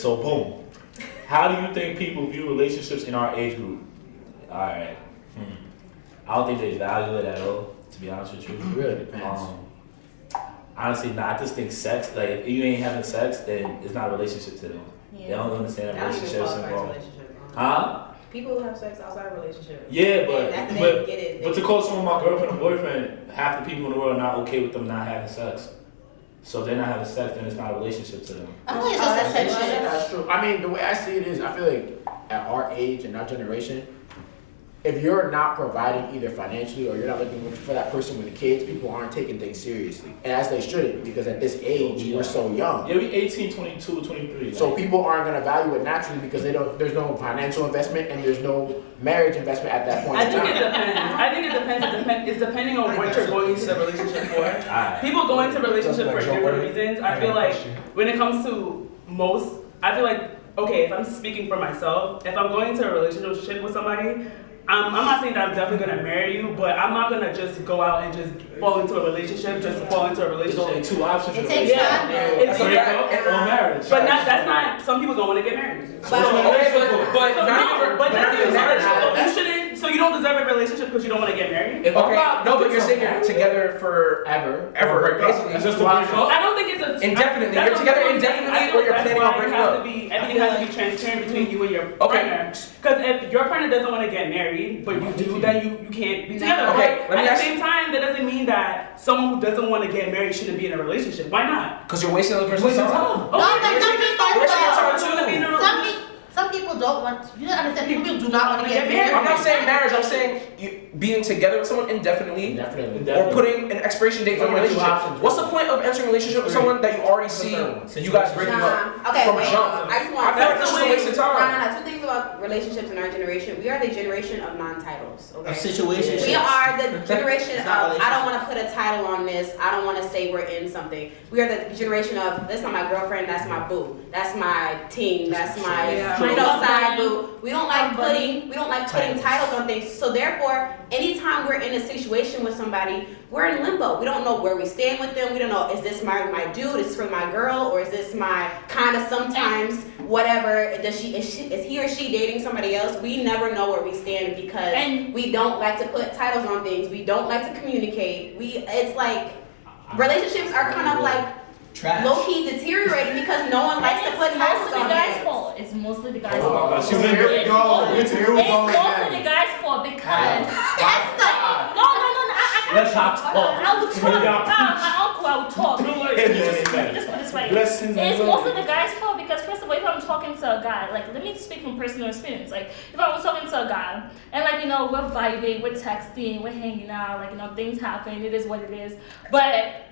So boom. How do you think people view relationships in our age group? All right. I don't think they value it at all. To be honest with you, It really depends. Honestly, I just think sex. Like, if you ain't having sex, then it's not a relationship to them. Yeah. They don't understand that relationships involved. Huh? People who have sex outside of relationships. Yeah, but but to call someone my girlfriend or boyfriend, half the people in the world are not okay with them not having sex. So if they're not having sex, then it's not a relationship to them. I feel like it's just that shit. That's true. I mean, the way I see it is, I feel like at our age and our generation, if you're not providing either financially or you're not looking for that person with the kids, people aren't taking things seriously. And as they shouldn't, because at this age, we're so young. Yeah, we 18, 22, 23. So people aren't going to value it naturally because there's no financial investment and there's no marriage investment at that point I in think time. it depends. I think it depends. It's depending on what you're going into the relationship for. People go into relationship for different reasons. I feel like when it comes to I feel like, okay, if I'm speaking for myself, if I'm going into a relationship with somebody, I'm not saying that I'm definitely gonna marry you, but I'm not gonna just go out and just fall into a relationship, just to fall into a relationship. There's only two options. It takes time. It's breakup or marriage. But that's not. Some people don't want to get married. But You shouldn't. So you don't deserve a relationship because you don't want to get married. But you're saying you're together forever, right? Basically, it's just a breakup. I don't think it's a indefinitely. You're together indefinitely, or you're planning on breaking up. Everything has to be transparent between you and your partner. Because if your partner doesn't want to get married, but you do, then you can't be together. Okay, But at the same time, that doesn't mean that someone who doesn't want to get married shouldn't be in a relationship. Why not? Because you're wasting other person's time. Some people don't want. You don't understand. People do not want to get married. I'm not saying marriage. I'm saying being together with someone indefinitely, or putting an expiration date on a relationship. What's the point of entering a relationship with someone that you already see you guys breaking up from a jump? I feel like that's just a waste of time. Two things about relationships in our generation. We are the generation of non-titles. Okay? Of situations. We are the generation of I don't want to put a title on this. I don't want to say we're in something. We are the generation of that's not my girlfriend. That's my boo. That's my team. That's my side boo. We don't like putting titles on things. So therefore, anytime we're in a situation with somebody, we're in limbo. We don't know where we stand with them. We don't know, is this my dude? Is this for my girl? Or is this my kind of sometimes whatever? Is he or she dating somebody else? We never know where we stand because we don't like to put titles on things. We don't like to communicate. It's like relationships are kind of like low-key deteriorating because no one likes to put titles on things. It's mostly the guy's fault. It's mostly the guy's fault because Let's not talk. I would talk. My uncle, I would talk. Just put this right. It's mostly the guy's fault because first of all, if I'm talking to a guy, like let me speak from personal experience. Like if I was talking to a guy and like we're vibing, we're texting, we're hanging out, like things happen. It is what it is. But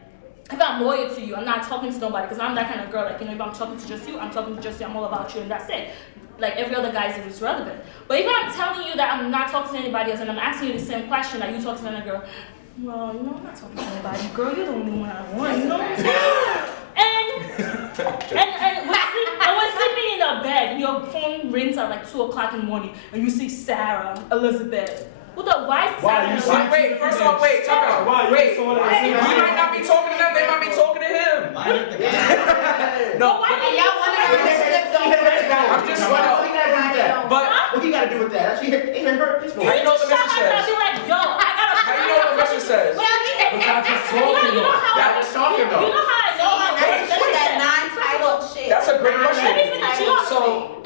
if I'm loyal to you, I'm not talking to nobody because I'm that kind of girl. Like, if I'm talking to just you, I'm talking to just you. I'm all about you, and that's it. Like, every other guy is relevant. But if I'm telling you that I'm not talking to anybody else and I'm asking you the same question that you talk to another girl, well, I'm not talking to anybody. Girl, you're the only one I want. You know what I'm saying? And we're sleeping in a bed, and your phone rings at like 2 o'clock in the morning, and you see Sarah, Elizabeth. Why? Wait, first off, time out. Wait, he might not be talking to them, they might be talking to him. No, I'm just but what do you gotta do with that? She hurt this one. How you know what the message says? How you know what the message says? You know how I know that non-titled shit. That's a great question. Let me finish.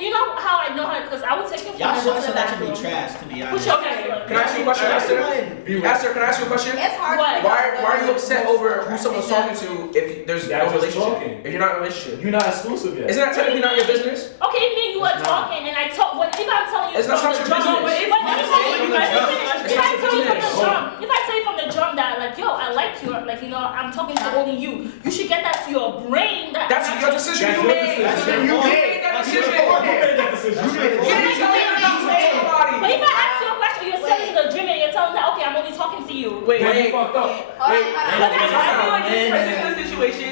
You know how I know how? Because I would take your phone. Y'all so that can be trash, to be honest. Can I ask you a question, Esther? Esther, can I ask you a question? It's hard. Why are you upset over who someone's talking to if there's no relationship? If you're not in a relationship, you're not exclusive yet. Isn't that technically not your business? Okay, me and you are talking, and I talk. If I'm telling you, it's not your business. If I tell you from the jump that like, yo, I like you, like I'm talking to only you. You should get that to your brain. That's your decision. You made. You made that decision. But if I ask you a question, you're saying the to a gym and you're telling that, okay, I'm only talking to you. Wait. fucked up. I feel like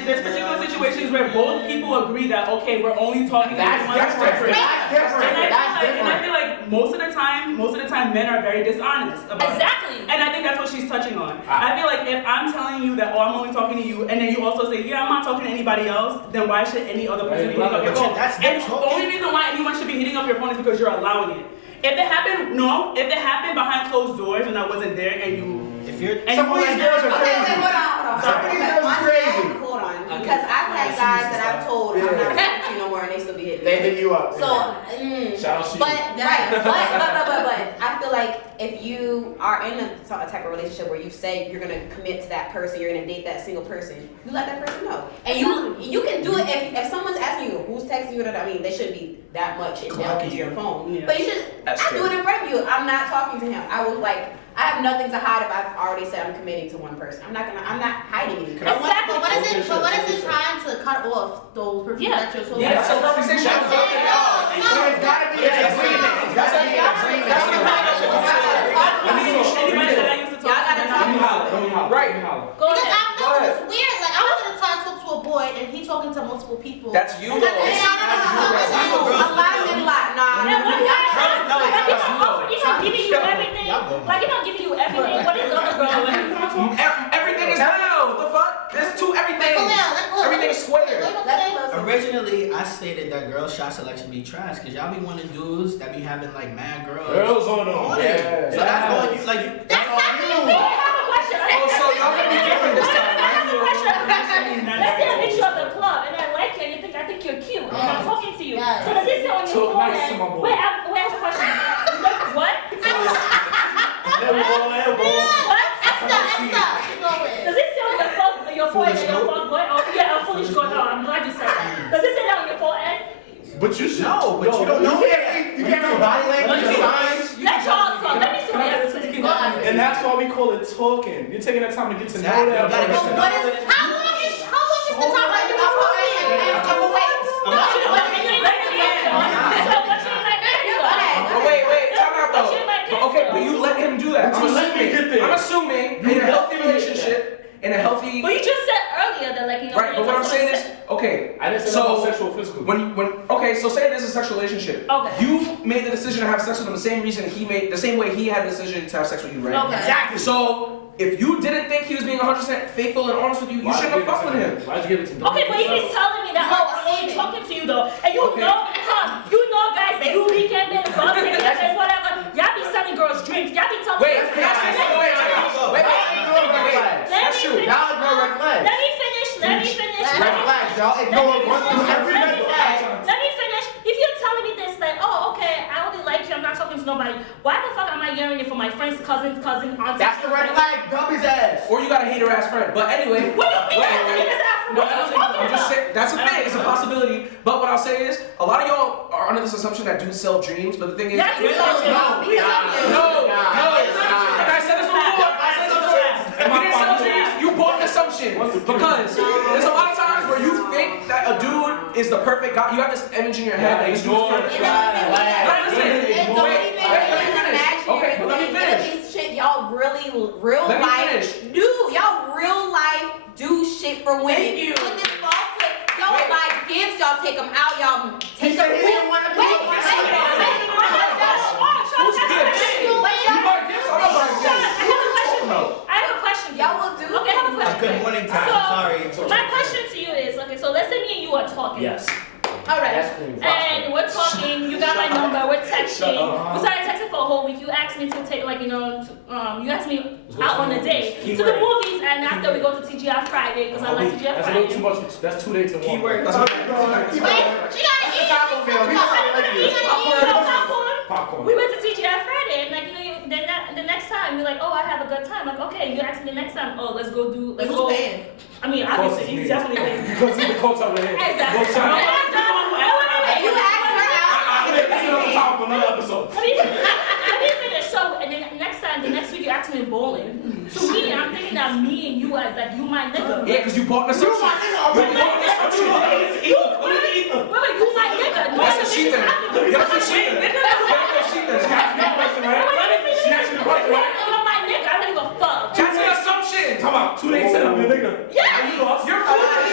there's particular situations where both people agree that, okay, we're only talking to one person. And I feel like most of the time, men are very dishonest about it. Exactly. And I think that's what she's touching on. I feel like if I'm telling you that, oh, I'm only talking to you, and then you also say, yeah, I'm not talking to anybody else, then why should any other person be hitting up your phone? And the only reason why anyone should be hitting up your phone is because you're allowing it. If it happened behind closed doors and I wasn't there and you... Some of these girls are crazy. Okay, hold on. Some of these girls are crazy. Hold on. Because I've had guys that I've told I'm not talking to you no more and they still be hitting me. They hit you up. So, Shout out to you. but I feel like if you are in a type of relationship where you say you're gonna commit to that person, you're gonna date that single person, you let that person know. And you can do it if someone's asking you who's texting you, I mean, they shouldn't be that much in depth into your phone. Yeah. But you should. I do it in front of you. I'm not talking to him. I have nothing to hide if I've already said I'm committing to one person. I'm not hiding anything. But what is it trying to cut off those people that you're talking Yeah, about? so conversation. It's gotta be an agreement. It's gotta be an agreement. Anybody that I used to talk to, Right. Because I know it's weird. Like I was gonna try to talk to a boy and he talking to multiple people. That's you though. A lot of men lie. If I'm giving you everything, like if I'm giving you everything, what is the other girl? Everything is now. The fuck? There's two everything. Everything's square. Originally, I stated that girls' shot selection be trash because y'all be wanting dudes that be having like mad girls. Girls on them. So that's all you like. That's not me. Wait, I have a question. Oh, so y'all gonna be different this time. I have a question. Let's say I meet you at the club and I like you and I think you're cute and I'm talking to you. So does it say on your forehead? Wait, I have a question. What? What? Does it say on your forehead that you're fuck boy? Oh yeah, a foolish girl. No, I'm glad you said that. Does it say that on your forehead? But you should. No, but you don't know. You can't read body language, signs. Let y'all talk. Let me see what else is going on. And that's why we call it talking. You're taking that time to get to know that person. How long is the time that you are talking? A couple weeks. Wait, time out though. Okay, but you let him do that. I'm assuming in a healthy relationship, in a healthy. But you just said earlier that like you know. Right, but what I'm saying is, okay. I didn't say about sexual or physical. Okay, so say there's a sexual relationship. Okay. You made the decision to have sex with him the same way he had the decision to have sex with you, right? Okay. Exactly. So if you didn't think he was being 100% faithful and honest with you, you shouldn't have fucked with him. Why'd you give it to him? Okay, but he's telling me that I'm only talking to you though, and you know guys that you weekend men, whatever. Y'all be selling girls drinks. Y'all be telling. Wait. That's true. Y'all ignore red flags. Let me finish. Red flags, y'all ignore every red flag. Let me finish. If you're telling me this, like, oh, okay, I only like you, I'm not talking to nobody. Why the fuck am I hearing it from my friend's cousin, auntie? That's the red flag. Dump his ass. Or you got a hater ass friend. But anyway. What do you mean? I'm just saying, that's a thing, it's a possibility. But what I'll say is, a lot of y'all are under this assumption that dudes sell dreams, but the thing is, No. and I said this before, if you didn't sell dreams, you bought an assumption. Because there's a lot of times where you think that a dude is the perfect guy, you have this image in your head that he's doing perfect. Okay, but let me finish. Y'all really real life do shit for women. Thank you. With this false tip, y'all like gifts, y'all take them out, y'all take them. I have a question. Y'all will do. Okay, I have a question. Good morning time. Sorry. My question to you is, okay, so let's say me and you are talking. Yes. Alright. And we're talking, you got my number, we're texting. We started texting for a whole week. You asked me to take, like, you asked me out on a date to the movies, and after we go to TGI Friday, because I like TGI Friday. That's a little too much. That's 2 days in one. Keyword. Popcorn. We went to TGI Friday, and like, the next time you're like, oh, I have a good time. Like, okay, you ask me the next time, oh, let's go. Paying? I mean, obviously, he's definitely paying. Because he's the coach over here. Exactly. Wait, You asked her out. that's another topic for another episode. Let me finish. So, and then the next week you asked me bowling. To me, I'm thinking that me and you as like you my nigga. Yeah, because you bought an assumption. Wait, you my nigga. No, That's a cheat then. That's a cheat then. She asked me a question, right? talking about 2 days in, I'm your nigga. Yeah. You lost. You're fooling me.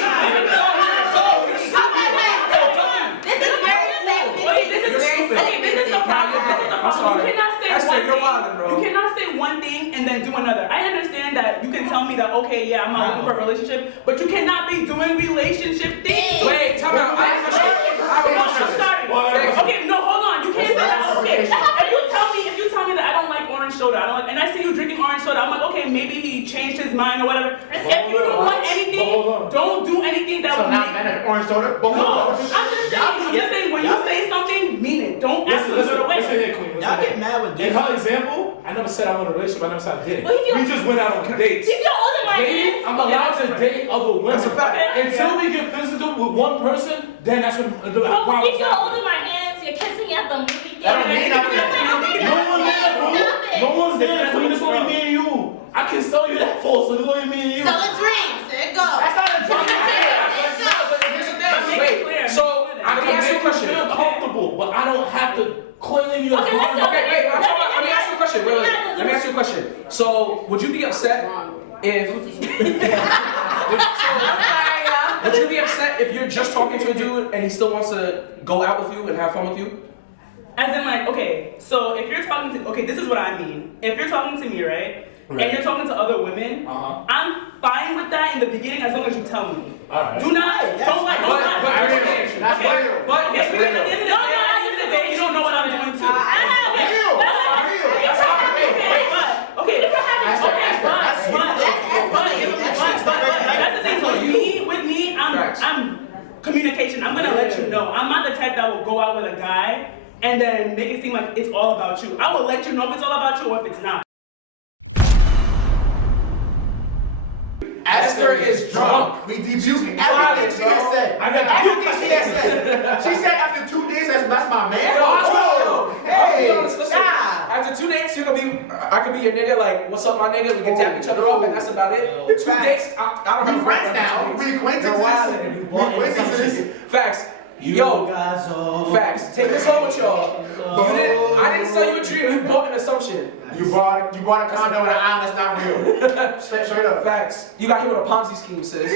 I'm sorry. You cannot say Esther, one you're thing. wildin', bro. You cannot say one thing and then do another. I understand that you can tell me that, okay, yeah, I'm not looking for a relationship, but you cannot be doing relationship things. Wait, time out. I have a question. I'm sorry. Okay, no, hold on. You can't say that. Okay, if you tell me that I don't like orange soda, and I see you drinking orange soda, I'm like, okay, maybe he changed his mind or whatever. If you don't want anything, don't do anything that will make. Orange soda. No, I'm just saying when you say something, mean it. Don't ask the other way. Listen here, Queen. Y'all get mad with In this. her example, I never said I'm in a relationship. I never said I did. But if We just went out on dates. If you're older than my Dating, kids, I'm allowed to date other women. That's a fact. Until we get physical with one person, then that's when the but problem if you're happens. older than my hands, you're kissing at the movie That don't mean nothing. No one's there, bro. No one's there. Queen, it's only me and you. I can sell you that for, so it's only me and you. Sell a dream. There it goes. That's not a dream. Wait, so let me ask you a question. feel comfortable, but I don't have to claim you as Okay, let's partner. go. Okay, wait, let me ask you a question. Wait. Let me ask you a question. So, would you be upset if... Would you be upset if you're just talking to a dude and he still wants to go out with you and have fun with you? As in, like, okay, so if you're talking to, okay, this is what I mean. If you're talking to me, right, and you're talking to other women, I'm fine with that in the beginning as long as you tell me. Alright. Do not, don't lie. That's real. But at the end of the day, you don't know what I'm doing too. That's the thing. So with me, I'm communication. I'm gonna let you know. I'm not the type that will go out with a guy and then make it seem like it's all about you. I will let you know if it's all about you or if it's not. Esther is drunk. We debused everything she has said. I got Everything she has said. She said after 2 days, that's my man. Hey, Hey, listen. nah. After 2 dates, I could be your nigga. Like, what's up, my nigga? We can tap each other up, and that's about it. 2 dates, I don't have We a friends now. We acquaintances. We acquaintances. Facts. Yo, guys, Facts. Take this home with y'all. I didn't sell you a dream. You bought an assumption. You bought a condo in an island that's not real. Straight up. Facts. You got hit with a Ponzi scheme, sis.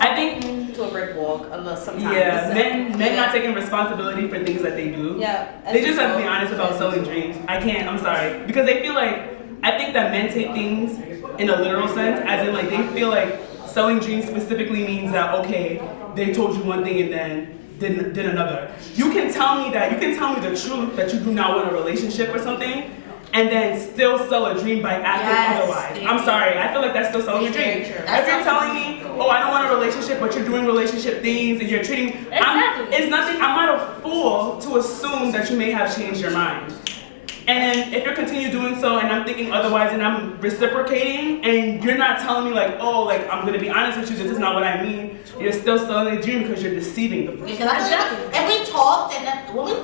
I think To a brick wall, sometimes. yeah, men not taking responsibility for things that they do. Yeah. They just have to be honest about selling dreams. I'm sorry. Because they feel like, I think that men take things in a literal sense, as in like they feel like selling dreams specifically means that, okay, they told you one thing and then did another. You can tell me the truth that you do not want a relationship or something, and then still sell a dream by acting otherwise. I'm sorry, I feel like that's still selling a dream. If you're telling me, oh, I don't want a relationship, but you're doing relationship things and you're treating, it's nothing. I'm not a fool to assume that you may have changed your mind. And then if you continue doing so and I'm thinking otherwise and I'm reciprocating and you're not telling me like, oh, like I'm gonna be honest with you, this is not what I mean, you're still selling a dream because you're deceiving the person. Because if we talk and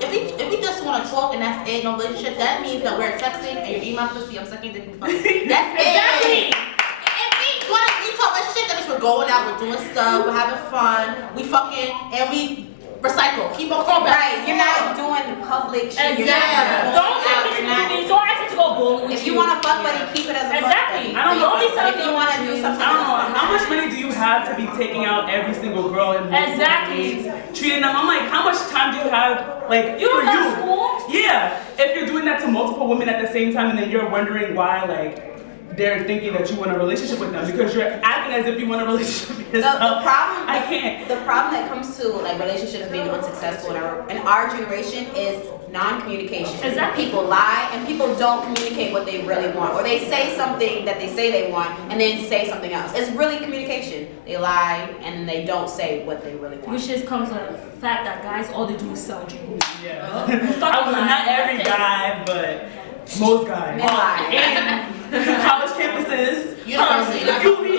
if we just want to talk and that's it, no relationship, that means that we're texting and you're eating my pussy, I'm sucking dick and fucking. That's it. If we talk relationship, that means we're going out, we're doing stuff, we're having fun, we fucking and we recycle. Keep on going back. Right, you're not doing public shit. Exactly. You're not Don't take me to movies. So I ask you to go bowling with If you want to fuck buddy, keep it as a Exactly. fuck buddy. I don't know. If you want to do something I don't know. else, How much money do you have to be taking out every single girl and Exactly. treating them? I'm like, how much time do you have, like, You for don't you? have school? Yeah. If you're doing that to multiple women at the same time and then you're wondering why, like, they're thinking that you want a relationship with them because you're acting as if you want a relationship with yourself. The problem, I can't. The problem that comes to like relationships being unsuccessful in our generation is non-communication. Exactly. People lie and people don't communicate what they really want, or they say something that they say they want and then say something else. It's really communication. They lie and they don't say what they really want. Which just comes to the fact that guys, all they do is sell dreams. Yeah. Fuck Not every guy, but most guys. Men lie. And college campuses. University. Uni.